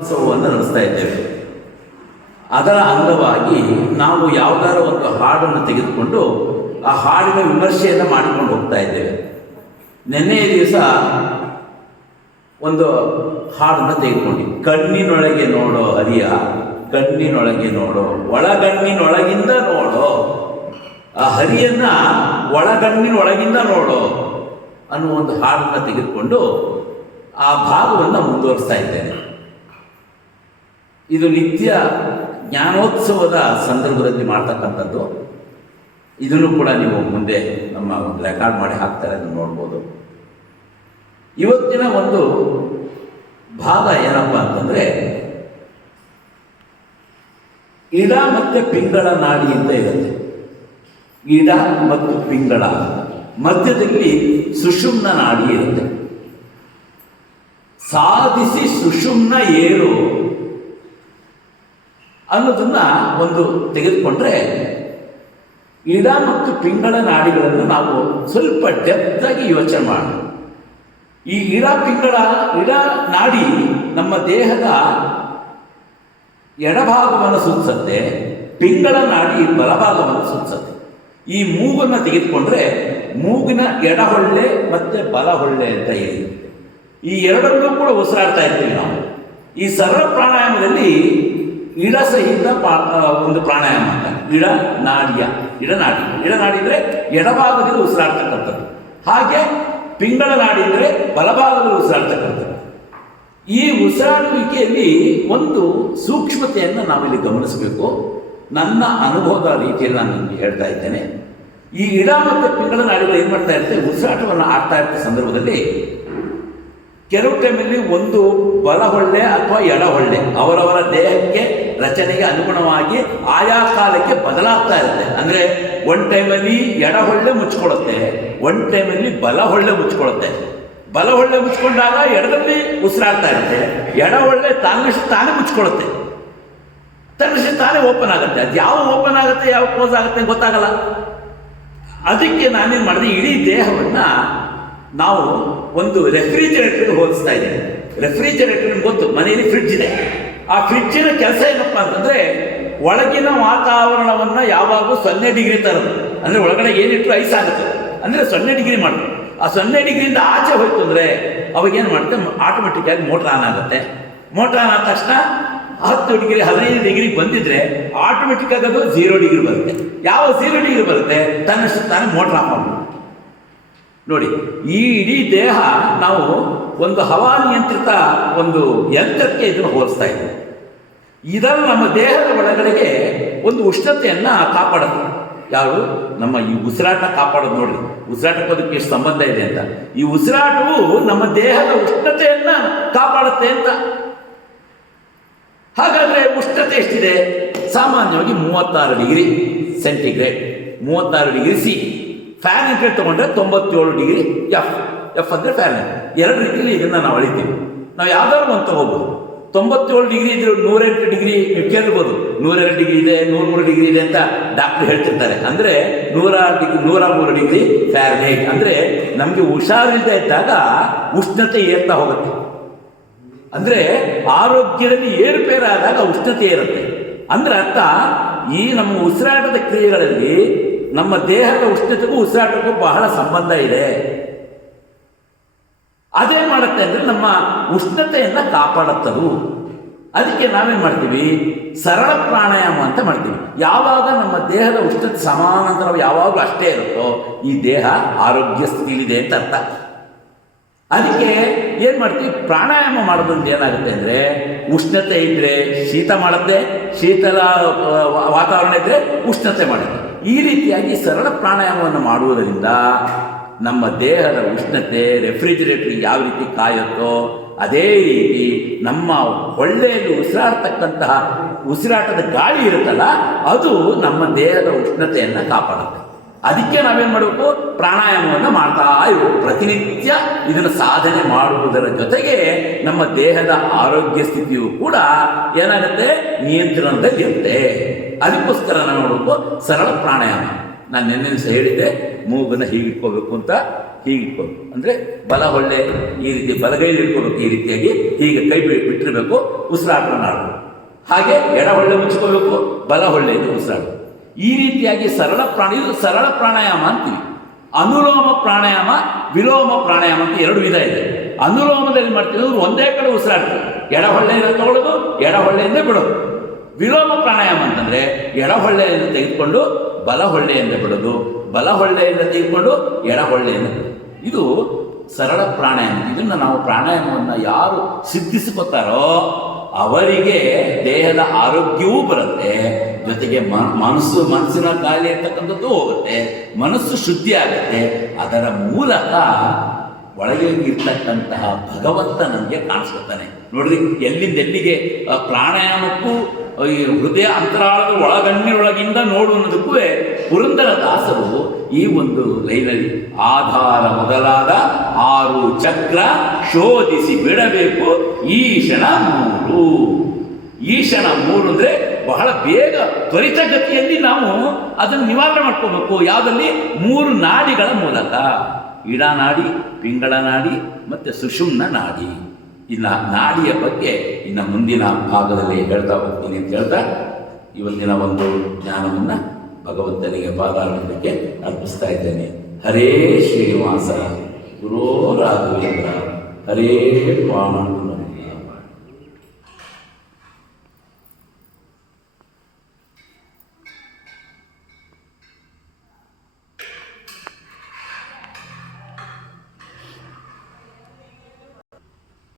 ಉತ್ಸವವನ್ನು ನಡೆಸ್ತಾ ಇದ್ದೇವೆ. ಅದರ ಅಂಗವಾಗಿ ನಾವು ಯಾವುದಾದ್ರೂ ಒಂದು ಹಾಡನ್ನು ತೆಗೆದುಕೊಂಡು ಆ ಹಾಡಿನ ವಿಮರ್ಶೆಯನ್ನು ಮಾಡಿಕೊಂಡು ಹೋಗ್ತಾ ಇದ್ದೇವೆ. ನಿನ್ನೆಯ ದಿವಸ ಒಂದು ಹಾಡನ್ನು ತೆಗೆದುಕೊಂಡು, ಕಣ್ಣಿನೊಳಗೆ ನೋಡೋ ಹರಿಯ, ಕಣ್ಣಿನೊಳಗೆ ನೋಡೋ, ಒಳಗಣ್ಣಿನೊಳಗಿಂದ ನೋಡೋ, ಆ ಹರಿಯನ್ನು ಒಳಗಣ್ಣಿನೊಳಗಿಂದ ನೋಡೋ ಅನ್ನುವ ಒಂದು ಹಾಡನ್ನು ತೆಗೆದುಕೊಂಡು ಆ ಭಾಗವನ್ನು ಮುಂದುವರಿಸ್ತಾ ಇದ್ದೇನೆ. ಇದು ನಿತ್ಯ ಜ್ಞಾನೋತ್ಸವದ ಸಂದರ್ಭದಲ್ಲಿ ಮಾಡ್ತಕ್ಕಂಥದ್ದು. ಇದನ್ನು ಕೂಡ ನೀವು ಮುಂದೆ ನಮ್ಮ ಒಂದು ರೆಕಾರ್ಡ್ ಮಾಡಿ ಹಾಕ್ತಾರೆ, ಅದನ್ನು ನೋಡ್ಬೋದು. ಇವತ್ತಿನ ಒಂದು ಭಾಗ ಏನಪ್ಪ ಅಂತಂದರೆ, ಇಡ ಮತ್ತು ಪಿಂಗಳ ನಾಡಿ ಅಂತ ಇರುತ್ತೆ. ಇಡ ಮತ್ತು ಪಿಂಗಳ ಮಧ್ಯದಲ್ಲಿ ಸುಷುಮ್ನ ನಾಡಿ ಇರುತ್ತೆ. ಸಾಧಿಸಿ ಸುಷುಮ್ನ ಏರು ಅನ್ನೋದನ್ನು ಒಂದು ತೆಗೆದುಕೊಂಡ್ರೆ, ಇಡ ಮತ್ತು ಪಿಂಗಳ ನಾಡಿಗಳನ್ನು ನಾವು ಸ್ವಲ್ಪ ಡೆಪ್ತಾಗಿ ಯೋಚನೆ ಮಾಡೋಣ. ಈ ಇಡ ನಾಡಿ ನಮ್ಮ ದೇಹದ ಎಡಭಾಗವನ್ನು ಸೂಚಿಸುತ್ತೆ, ಪಿಂಗಳ ನಾಡಿ ಬಲಭಾಗವನ್ನು ಸೂಚಿಸುತ್ತೆ. ಈ ಮೂಗನ್ನು ತೆಗೆದುಕೊಂಡ್ರೆ ಮೂಗಿನ ಎಡಹೊಳ್ಳೆ ಮತ್ತು ಬಲಹೊಳ್ಳೆ ಅಂತ ಹೇಳಿ ಈ ಎರಡನ್ನೂ ಕೂಡ ಉಸಿರಾಡ್ತಾ ಇರ್ತೀವಿ ನಾವು. ಈ ಸರಳ ಪ್ರಾಣಾಯಾಮದಲ್ಲಿ ಇಡ ಸಹಿತ ಒಂದು ಪ್ರಾಣಾಯಾಮ ಅಂತ, ಇಡನಾಡಿ ಅಂದರೆ ಎಡಭಾಗದಲ್ಲಿ ಉಸಿರಾಡ್ತಕ್ಕಂಥದ್ದು. ಹಾಗೆ ಪಿಂಗಳ ನಾಡಿ ಅಂದರೆ ಬಲಭಾಗದಲ್ಲಿ ಉಸಿರಾಡ್ತಕ್ಕಂಥದ್ದು. ಈ ಉಸಿರಾಡುವಿಕೆಯಲ್ಲಿ ಒಂದು ಸೂಕ್ಷ್ಮತೆಯನ್ನು ನಾವಿಲ್ಲಿ ಗಮನಿಸಬೇಕು. ನನ್ನ ಅನುಭವದ ರೀತಿಯಲ್ಲಿ ನಾನು ನಿಮಗೆ ಹೇಳ್ತಾ ಇದ್ದೇನೆ. ಈ ಇಡ ಮತ್ತು ಪಿಂಗಳ ನಾಡಿಗಳು ಏನು ಮಾಡ್ತಾ ಇರುತ್ತೆ, ಉಸಿರಾಟವನ್ನು ಆಡ್ತಾ ಇರ್ತ ಸಂದರ್ಭದಲ್ಲಿ ಕೆಲವು ಟೈಮಲ್ಲಿ ಒಂದು ಬಲಹೊಳ್ಳೆ ಅಥವಾ ಎಡಹೊಳ್ಳೆ ಅವರವರ ದೇಹಕ್ಕೆ ರಚನೆಗೆ ಅನುಗುಣವಾಗಿ ಆಯಾ ಕಾಲಕ್ಕೆ ಬದಲಾಗ್ತಾ ಇರುತ್ತೆ. ಅಂದರೆ ಒಂದು ಟೈಮಲ್ಲಿ ಎಡಹೊಳ್ಳೆ ಮುಚ್ಕೊಳ್ಳುತ್ತೆ, ಒಂದು ಟೈಮಲ್ಲಿ ಬಲಹೊಳ್ಳೆ ಮುಚ್ಕೊಳ್ಳುತ್ತೆ. ಬಲಹೊಳ್ಳೆ ಮುಚ್ಕೊಂಡಾಗ ಎಡದಲ್ಲಿ ಉಸಿರಾಡ್ತಾ ಇರುತ್ತೆ, ಎಡಹೊಳ್ಳೆ ತಾನಷ್ಟು ತಾನೇ ಮುಚ್ಕೊಳ್ಳುತ್ತೆ, ತನ್ನಷ್ಟು ತಾನೇ ಓಪನ್ ಆಗುತ್ತೆ. ಅದು ಯಾವ ಓಪನ್ ಆಗುತ್ತೆ, ಯಾವ ಕ್ಲೋಸ್ ಆಗುತ್ತೆ ಗೊತ್ತಾಗಲ್ಲ. ಅದಕ್ಕೆ ನಾನೇನು ಮಾಡಿದೆ, ಇಡೀ ದೇಹವನ್ನು ನಾವು ಒಂದು ರೆಫ್ರಿಜರೇಟರ್ಗೆ ಹೋಲಿಸ್ತಾ ಇದ್ದೇವೆ. ರೆಫ್ರಿಜರೇಟರ್ ನಿಮ್ಗೆ ಗೊತ್ತು, ಮನೆಯಲ್ಲಿ ಫ್ರಿಡ್ಜ್ ಇದೆ. ಆ ಫ್ರಿಡ್ಜಿನ ಕೆಲಸ ಏನಪ್ಪ ಅಂತಂದರೆ, ಒಳಗಿನ ವಾತಾವರಣವನ್ನು ಯಾವಾಗಲೂ 0 ಡಿಗ್ರಿ ತರೋದು. ಅಂದರೆ ಒಳಗಡೆ ಏನಿಟ್ಟರು ಐಸ್ ಆಗುತ್ತೆ, ಅಂದರೆ 0 ಡಿಗ್ರಿ ಮಾಡೋದು. ಆ 0 ಡಿಗ್ರಿಯಿಂದ ಆಚೆ ಹೋಯ್ತು ಅಂದರೆ ಅವಾಗೇನು ಮಾಡುತ್ತೆ, ಆಟೋಮೆಟಿಕ್ಕಾಗಿ ಮೋಟ್ರ್ ಆನ್ ಆಗುತ್ತೆ. ಮೋಟ್ರ್ ಆನ್ ಆದ ತಕ್ಷಣ 10 ಡಿಗ್ರಿ 15 ಡಿಗ್ರಿ ಬಂದಿದ್ರೆ ಆಟೋಮೆಟಿಕ್ಕಾಗಿ ಅದು 0 ಡಿಗ್ರಿ ಬರುತ್ತೆ. ಯಾವ 0 ಡಿಗ್ರಿ ಬರುತ್ತೆ, ತನ್ನಷ್ಟು ತಾನೇ ಮೋಟ್ರ್ ಆಫ್ ಮಾಡ್ಬೋದು. ನೋಡಿ, ಈ ಇಡೀ ದೇಹ ನಾವು ಒಂದು ಹವಾನಿಯಂತ್ರಿತ ಒಂದು ಯಂತ್ರಕ್ಕೆ ಇದನ್ನು ಹೋಲಿಸ್ತಾ ಇದ್ದೀವಿ. ಇದನ್ನು ನಮ್ಮ ದೇಹದ ಒಳಗಡೆಗೆ ಒಂದು ಉಷ್ಣತೆಯನ್ನು ಕಾಪಾಡುತ್ತೆ. ಯಾವುದು ನಮ್ಮ ಈ ಉಸಿರಾಟ ಕಾಪಾಡೋದು. ನೋಡಿ, ಉಸಿರಾಟ ಪದಕ್ಕೆ ಎಷ್ಟು ಸಂಬಂಧ ಇದೆ ಅಂತ. ಈ ಉಸಿರಾಟವು ನಮ್ಮ ದೇಹದ ಉಷ್ಣತೆಯನ್ನು ಕಾಪಾಡುತ್ತೆ ಅಂತ. ಹಾಗಾದರೆ ಉಷ್ಣತೆ ಎಷ್ಟಿದೆ? ಸಾಮಾನ್ಯವಾಗಿ 36 degree centigrade, 36 degree C. Fan heater ತೊಗೊಂಡ್ರೆ 97 ಡಿಗ್ರಿ ಎಫ್ ಅಂದರೆ ಫ್ಯಾನ್. 2 ರೀತಿಯಲ್ಲಿ ಇದನ್ನು ನಾವು ಅಳಿತೀವಿ. ನಾವು ಯಾವ್ದಾದ್ರು ಒಂದು ತಗೋಬೋದು. 97 ಡಿಗ್ರಿ ಇದ್ರೆ 108 ಡಿಗ್ರಿ ನೀವು ಕೇಳ್ಬೋದು. 102 ಡಿಗ್ರಿ ಇದೆ, 103 ಡಿಗ್ರಿ ಇದೆ ಅಂತ ಡಾಕ್ಟರ್ ಹೇಳ್ತಿರ್ತಾರೆ. ಅಂದರೆ 103 ಡಿಗ್ರಿ ಫ್ಯಾರನ್ಹೀಟ್. ಅಂದರೆ ನಮಗೆ ಹುಷಾರಿಲ್ಲದೆ ಇದ್ದಾಗ ಉಷ್ಣತೆ ಏರ್ತಾ ಹೋಗುತ್ತೆ. ಅಂದರೆ ಆರೋಗ್ಯದಲ್ಲಿ ಏರುಪೇರಾದಾಗ ಉಷ್ಣತೆ ಇರುತ್ತೆ. ಅಂದರೆ ಅರ್ಥ, ಈ ನಮ್ಮ ಉಸಿರಾಟದ ಕ್ರಿಯೆಗಳಲ್ಲಿ ನಮ್ಮ ದೇಹದ ಉಷ್ಣತೆಗೂ ಉಸಿರಾಟಕ್ಕೂ ಬಹಳ ಸಂಬಂಧ ಇದೆ. ಅದೇನು ಮಾಡುತ್ತೆ ಅಂದರೆ ನಮ್ಮ ಉಷ್ಣತೆಯನ್ನು ಕಾಪಾಡುತ್ತದು. ಅದಕ್ಕೆ ನಾವೇನು ಮಾಡ್ತೀವಿ, ಸರಳ ಪ್ರಾಣಾಯಾಮ ಅಂತ ಮಾಡ್ತೀವಿ. ಯಾವಾಗ ನಮ್ಮ ದೇಹದ ಉಷ್ಣತೆ ಸಮಾನಾಂತರ ಯಾವಾಗಲೂ ಅಷ್ಟೇ ಇರುತ್ತೋ ಈ ದೇಹ ಆರೋಗ್ಯ ಸ್ಥಿತಿಲಿದೆ ಅಂತ ಅರ್ಥ. ಅದಕ್ಕೆ ಏನು ಮಾಡ್ತೀವಿ, ಪ್ರಾಣಾಯಾಮ ಮಾಡೋದ್ರಿಂದ ಏನಾಗುತ್ತೆ ಅಂದರೆ, ಉಷ್ಣತೆ ಇದ್ದರೆ ಶೀತ ಮಾಡುತ್ತೆ, ಶೀತಲ ವಾತಾವರಣ ಇದ್ದರೆ ಉಷ್ಣತೆ ಮಾಡುತ್ತೆ. ಈ ರೀತಿಯಾಗಿ ಸರಳ ಪ್ರಾಣಾಯಾಮವನ್ನು ಮಾಡುವುದರಿಂದ ನಮ್ಮ ದೇಹದ ಉಷ್ಣತೆ ರೆಫ್ರಿಜರೇಟರ್ ಯಾವ ರೀತಿ ಕಾಯುತ್ತೋ ಅದೇ ರೀತಿ ನಮ್ಮ ಹೊಳ್ಳೆಯಲ್ಲಿ ಉಸಿರಾಡ್ತಕ್ಕಂತಹ ಉಸಿರಾಟದ ಗಾಳಿ ಇರುತ್ತಲ್ಲ, ಅದು ನಮ್ಮ ದೇಹದ ಉಷ್ಣತೆಯನ್ನು ಕಾಪಾಡುತ್ತೆ. ಅದಕ್ಕೆ ನಾವೇನು ಮಾಡಬೇಕು, ಪ್ರಾಣಾಯಾಮವನ್ನು ಮಾಡ್ತಾ ಇರಬೇಕು ಪ್ರತಿನಿತ್ಯ. ಇದನ್ನು ಸಾಧನೆ ಮಾಡುವುದರ ಜೊತೆಗೆ ನಮ್ಮ ದೇಹದ ಆರೋಗ್ಯ ಸ್ಥಿತಿಯು ಕೂಡ ಏನಾಗುತ್ತೆ, ನಿಯಂತ್ರಣದಲ್ಲಿ ಇರುತ್ತೆ. ಅದಕ್ಕೋಸ್ಕರ ನಾವು ನೋಡಬೇಕು ಸರಳ ಪ್ರಾಣಾಯಾಮ. ನಾನು ನಿನ್ನೆ ಹೇಳಿದ್ದೆ, ಮೂಗನ್ನು ಹೀಗೆ ಇಟ್ಕೋಬೇಕು ಅಂತ ಹೀಗೆ ಇಟ್ಕೊಂಡು, ಅಂದರೆ ಬಲ ಹೊಳ್ಳೆ ಈ ರೀತಿ ಬಲಗೈಲಿ ಇಟ್ಕೋಬೇಕು, ಈ ರೀತಿಯಾಗಿ ಹೀಗೆ ಕೈ ಬಿಟ್ಟಿರಬೇಕು, ಉಸಿರಾಟ ಮಾಡಬೇಕು. ಹಾಗೆ ಎಡ ಹೊಳ್ಳೆ ಮುಚ್ಕೋಬೇಕು, ಬಲ ಹೊಳ್ಳೆಯಿಂದ ಉಸಿರಾಡಬೇಕು. ಈ ರೀತಿಯಾಗಿ ಇದು ಸರಳ ಪ್ರಾಣಾಯಾಮ ಅಂತೀವಿ. ಅನುಲೋಮ ಪ್ರಾಣಾಯಾಮ, ವಿಲೋಮ ಪ್ರಾಣಾಯಾಮ ಅಂತ ಎರಡು ವಿಧ ಇದೆ. ಅನುಲೋಮದಲ್ಲಿ ಮಾಡ್ತೀವಿ, ಒಂದೇ ಕಡೆ ಉಸಿರಾಡ್ತೀವಿ, ಎಡ ಹೊಳ್ಳೆಯಿಂದ ತಗೊಳ್ಳೋದು, ಎಡ ಹೊಳ್ಳೆಯಿಂದ ಬಿಡೋದು. ವಿಲೋಮ ಪ್ರಾಣಾಯಾಮ ಅಂತಂದರೆ ಎಡ ಹೊಳ್ಳೆಯಿಂದ ತೆಗೆದುಕೊಂಡು ಬಲ ಹೊಳ್ಳೆಯಿಂದ ಬಿಡೋದು, ಬಲ ಹೊಳ್ಳೆಯಿಂದ ತೆಗೆದುಕೊಂಡು ಎಡ ಹೊಳ್ಳೆಯಿಂದ ಬಿಡೋದು. ಇದು ಸರಳ ಪ್ರಾಣಾಯಾಮ. ಇದನ್ನು ನಾವು ಪ್ರಾಣಾಯಾಮವನ್ನು ಯಾರು ಸಿದ್ಧಿಸಿಕೊತಾರೋ ಅವರಿಗೆ ದೇಹದ ಆರೋಗ್ಯವೂ ಬರುತ್ತೆ, ಜೊತೆಗೆ ಮನಸ್ಸಿನ ಕಾಯಿಲೆ ಇರ್ತಕ್ಕಂಥದ್ದು ಹೋಗುತ್ತೆ, ಮನಸ್ಸು ಶುದ್ಧಿ ಆಗುತ್ತೆ. ಅದರ ಮೂಲಕ ಒಳಗೆ ಇರ್ತಕ್ಕಂತಹ ಭಗವಂತ ನಮಗೆ ಕಾಣಿಸ್ಕೊತಾನೆ. ನೋಡ್ರಿ, ಎಲ್ಲಿಂದೆಲ್ಲಿಗೆ ಪ್ರಾಣಾಯಾಮಕ್ಕೂ ಈ ಹೃದಯ ಅಂತರಾಳದ ಒಳಗಣ್ಣಿನೊಳಗಿಂದ ನೋಡುವುದಕ್ಕೂ ಪುರಂದರದಾಸರು ಈ ಒಂದು ಲೈನಲ್ಲಿ ಆಧಾರ ಮೊದಲಾದ 6 ಚಕ್ರ ಶೋಧಿಸಿ ಬಿಡಬೇಕು ಈಶನ 3. ಈಶನ 3 ಅಂದರೆ ಬಹಳ ಬೇಗ ತ್ವರಿತಗತಿಯಲ್ಲಿ ನಾವು ಅದನ್ನು ನಿವಾರಣೆ ಮಾಡ್ಕೋಬೇಕು. ಯಾವುದಲ್ಲಿ 3 ನಾಡಿಗಳ ಮೂಲಕ, ಇಡನಾಡಿ, ಪಿಂಗಳ ನಾಡಿ ಮತ್ತು ಸುಷುಮ್ನ ನಾಡಿ. ಇನ್ನು ನಾಡಿಯ ಬಗ್ಗೆ ಇನ್ನು ಮುಂದಿನ ಭಾಗದಲ್ಲಿ ಹೇಳ್ತಾ ಹೋಗ್ತೀನಿ ಅಂತ ಹೇಳ್ತಾ ಇವತ್ತಿನ ಒಂದು ಜ್ಞಾನವನ್ನು ಭಗವಂತನಿಗೆ ಪಾದಾರ್ಪಣೆಗೆ ಅರ್ಪಿಸ್ತಾ ಇದ್ದೇನೆ. ಹರೇ ಶ್ರೀನಿವಾಸ, ಗುರೋ ರಾಘವೇಂದ್ರ, ಹರೇ ಪಾಂಡುರಂಗ.